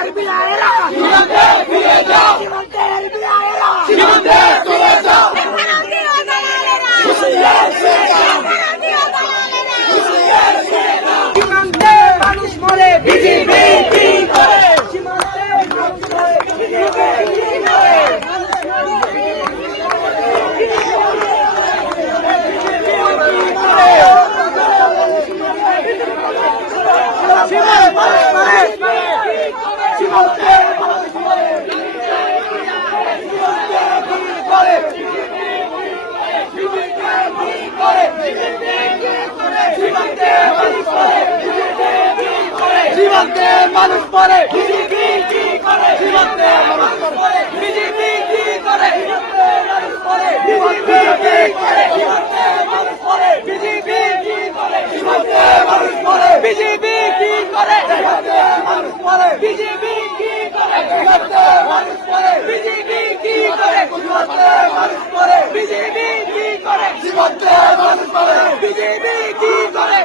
Simonte, Simonte, Simonte, Simonte, Simonte, মানুষ পরে BJP কি করে সীমান্তে মানুষ পরে বিজেপি কি করে সীমান্তে মানুষ পরে বিজেপি কি করে সীমান্তে মানুষ পরে বিজেপি কি করে সীমান্তে মানুষ মানুষ করে বিজেপি কি করে মানুষ করে বিজেপি কি করে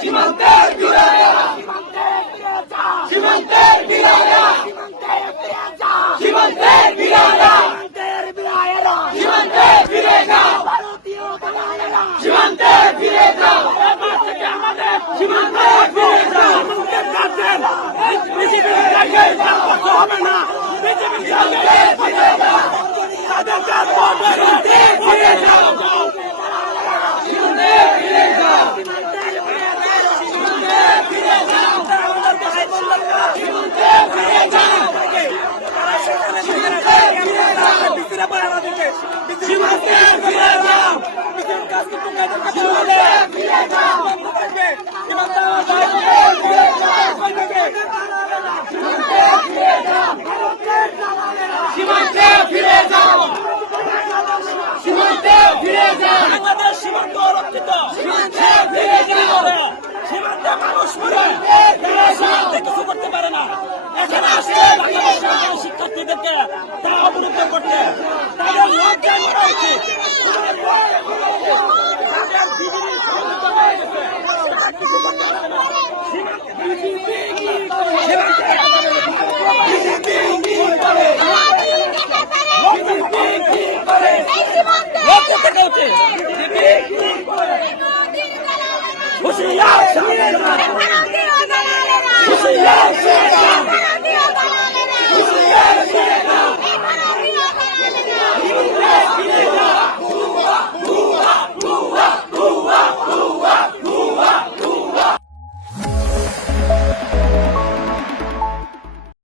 সীমান্তের ফিরায়া সীমান্তের ফিরায়া সীমান্তের ফিরায়া সীমান্তের ফিরে যাও সীমান্তের ফিরে যাও সীমান্তের ফিরে শিক্ষার্থীদেরকে তা অবরুদ্ধ করতে হুশিয়ার শাহজালাল হুশিয়ার শাহজালাল